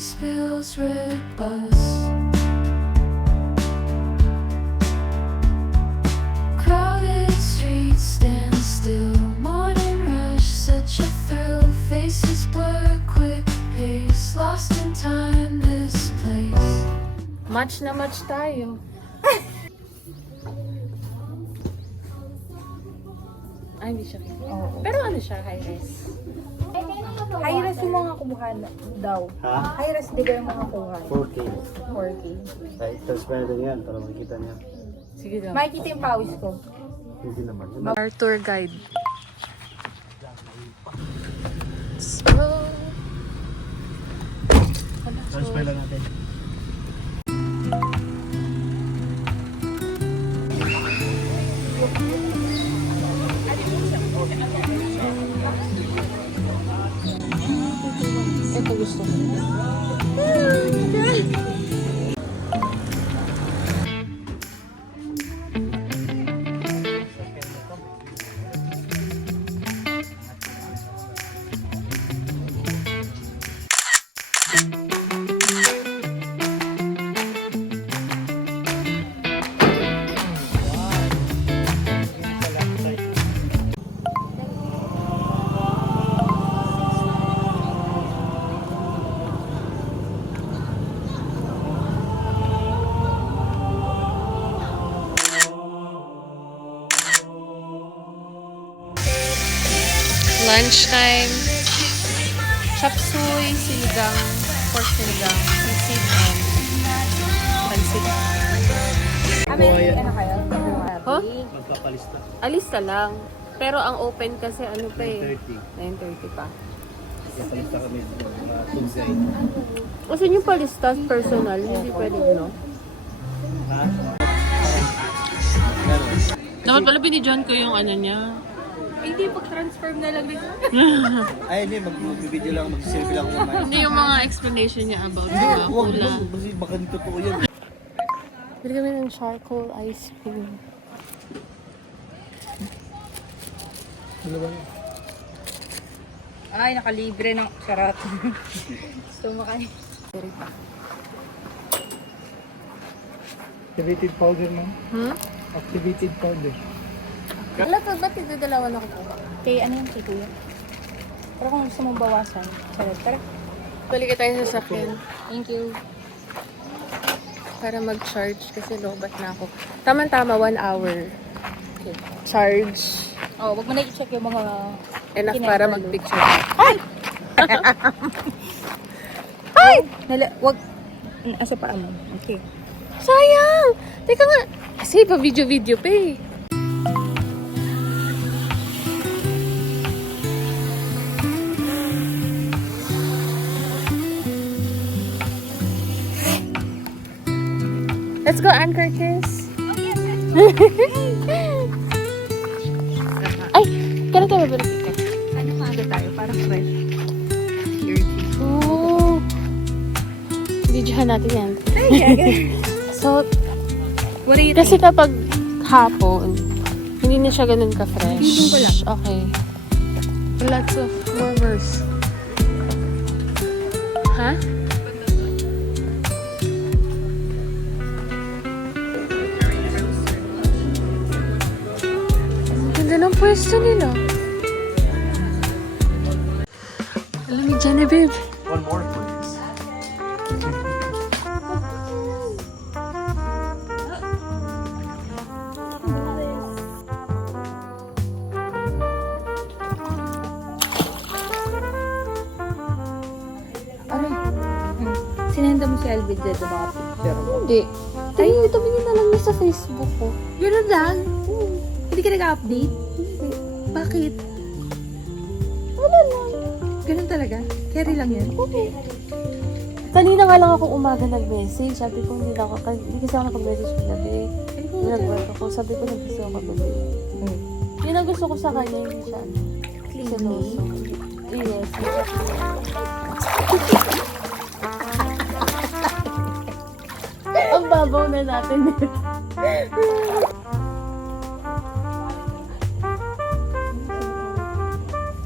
spills red bus. Crowded streets stand still. Morning rush, such a thrill. Faces blur, quick pace. Lost in time, this place. Match na match tayo. Ay, hindi siya. Oo. Pero ano siya, high-res? High-res yung mga kubuhan daw. Ha? High-res di ba yung mga kubuhan? 4K. 4K. Ay, transparent din yan para makikita niya. Sige daw. Makikita yung pawis ko. Hindi naman. Our tour guide. So, Transfer lang natin. ito gusto ko. Lunchtime. Chop suey, sinigang, pork sinigang, sisig, and pansit. Ano kayo? Huh? Magpapalista. Alista lang. Pero ang open kasi ano pa eh. 9:30 pa. Magpapalista kami mga food guide. Kasi yung palistas personal, hindi pwede, no? Ha? Gano'n. Dapat pala binidyon ko yung ano niya. Hindi, pag-transform na lang dito. Ay, hindi. Mag-video lang. Mag-selfie lang ako naman. Hindi yung mga explanation niya about mga Huwag pula. mo. Kasi baka hindi totoo yan. Bili kami ng charcoal ice cream. Ay, nakalibre ng charot. Gusto mo kayo? Activated powder, ma'am. Hmm? Activated powder. Wala to, ba't nagdadalawan ako po? Kay ano yung kay kuya? Pero kung gusto mong bawasan, charot. Tara. Balik tayo sa sakyan Thank you. para mag-charge kasi lobat na ako. Tama-tama, 1 hour. Okay. Charge. Oh, wag mo na i-check yung mga... Enough Kinahanglan. para mag-picture. Ay! Wag... Asa pa mo? Okay. Sayang! Teka nga. Kasi pa video-video pa eh. Let's go, Anchor Kiss. Ay! Kaya tayo mabalik ka. Ano maaga tayo? Parang fresh. Oo. Videohan natin yan. So, What do you kasi kapag hapon, hindi na siya ganun ka-fresh. Feeling ko lang. Okay. Lots of warmers. Ha? Ang ganda ng pwesto nila. Alamig dyan eh, babe. One more, please. Sinenda mo si Alvin dyan ng mga picture mo. Hindi. Tayo, tumingin na lang niya sa Facebook ko. Ganun lang? Hindi ka nag-update? Bakit? Wala lang. Ganun talaga? Carry lang yan? Okay. Kanina nga lang ako umaga nag-message. Sabi ko hindi kasi ako nag-message kagabi. Nag-work ako. Sabi ko nag-gusto ako kagabi. Yun ang gusto ko sa kanya. Yung siya. Seloso. Yes. Ang babaw na natin.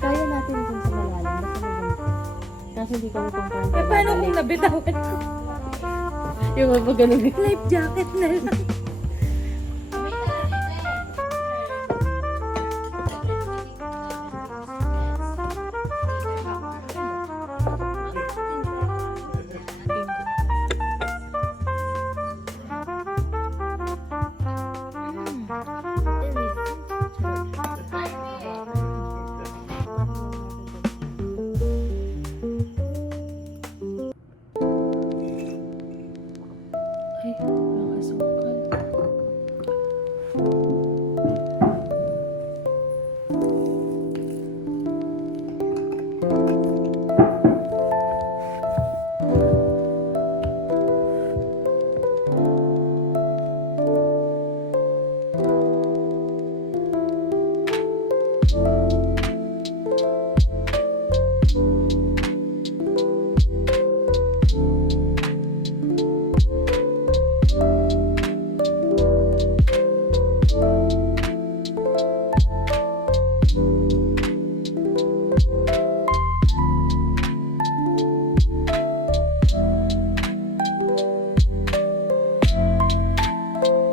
Kaya natin dun sa malalim. Basta maganda. kasi hindi kami confirm. Eh, paano kung nabitawan ko? Yung mga ganun. Life jacket na lang.